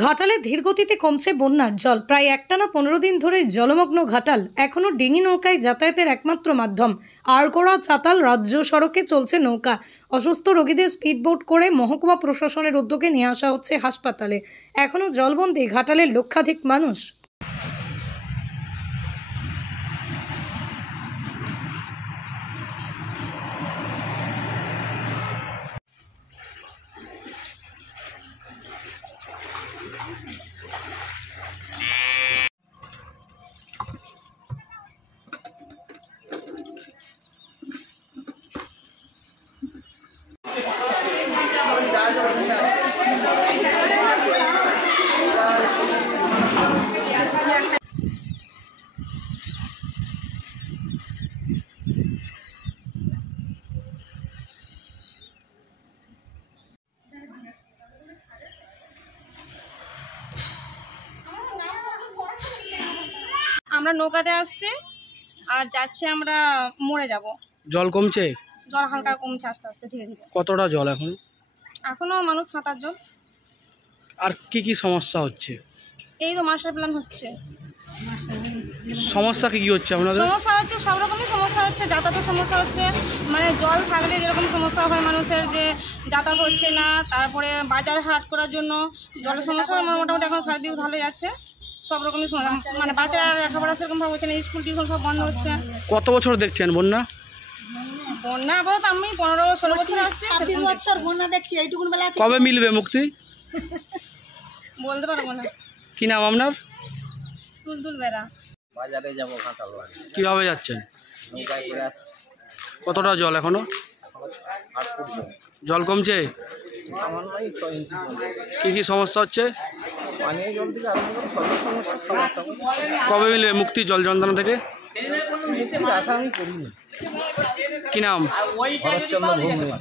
ঘাটালে ধীরগতিতে কমছে বন্যার জল। প্রায় একটানা 15 দিন ধরে জলমগ্ন ঘাটাল। এখনও ডিঙি নৌকায় যাতায়াতের একমাত্র মাধ্যম। আড়গোড়া চাতাল রাজ্য সড়কে চলছে নৌকা। অসুস্থ রোগীদের স্পিডবোট করে মহকুমা প্রশাসনের উদ্যোগে নিয়ে আসা হচ্ছে হাসপাতালে। এখনও জলবন্দী ঘাটালের লক্ষাধিক মানুষ। আমরা নৌকাতে আসছি আর যাচ্ছি, আমরা মরে যাব। জল কমছে? জল হালকা কমছে আস্তে আস্তে ধীরে ধীরে। কতটা জল এখনো মানুষ 7-8 জন। আর কি কি সমস্যা হচ্ছে? এই তো মাস্টার প্ল্যান হচ্ছে। সমস্যা কি কি হচ্ছে আপনাদের? সমস্যা হচ্ছে সব রকমই সমস্যা হচ্ছে। যাতায়াতের সমস্যা হচ্ছে, মানে জল থাকলে যেরকম সমস্যা হয় মানুষের, যে যাতায়াত হচ্ছে না। তারপরে বাজার হাট করার জন্য জলের সমস্যা মোটামুটি এখন সার্ভিস ভালো যাচ্ছে। সব রকমই সমস্যা, মানে বাচ্চারা লেখাপড়া সেরকম ভাবে হচ্ছে না, স্কুল টিউশন সব বন্ধ হচ্ছে। কত বছর দেখছেন বন্যা? বন্যা আপাতত আমি 15-16 বছর আসছি। 26 বছর বন্যা দেখছি এইটুকুন বেলা। কবে মিলবে মুক্তি বলতে পারবো না। কি নাম আপনার? তুলতুল বেড়া। বাজারে যাবো ঘাটাল বাড়ি। কিভাবে যাচ্ছেন? নৌকায় করে আসছি। কতটা জল এখনো? 8 ফুট জল। জল কমছে? সামান্যই 6 ইঞ্চি জল। কি কি সমস্যা হচ্ছে? পানীয় জল থেকে আরম্ভ করে সব সমস্যা। কবে মিলবে মুক্তি জল যন্ত্রণা থেকে? মুক্তির আশা আমি করিনি। কি নাম? ভরতচন্দ্র ভৌমিক।